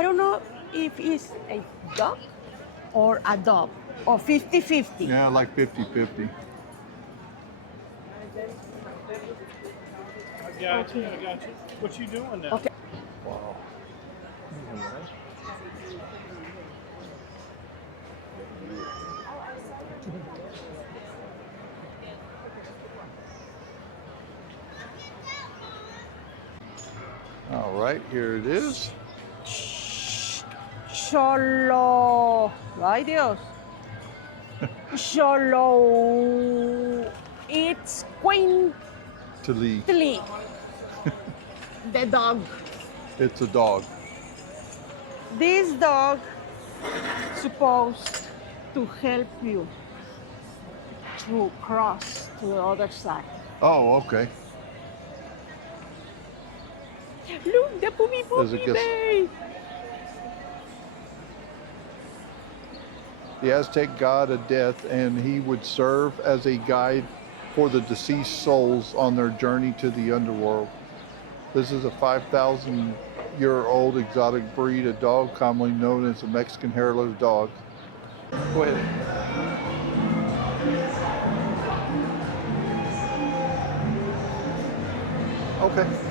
I don't know if it's a dog or a dog, or 50-50. Yeah, like 50-50. I got you. I got you. What you doing now? Okay. Wow. All right, here it is. Cholo. Ay, Dios. Cholo. It's Tali. Quintly. The dog. It's a dog. This dog supposed to help you to cross to the other side. Oh, okay. Look, the puppy As it puppy gets, there. the Aztec god of death, and he would serve as a guide for the deceased souls on their journey to the underworld. This is a 5,000-year-old exotic breed of dog, commonly known as a Mexican hairless dog. Go ahead. Okay.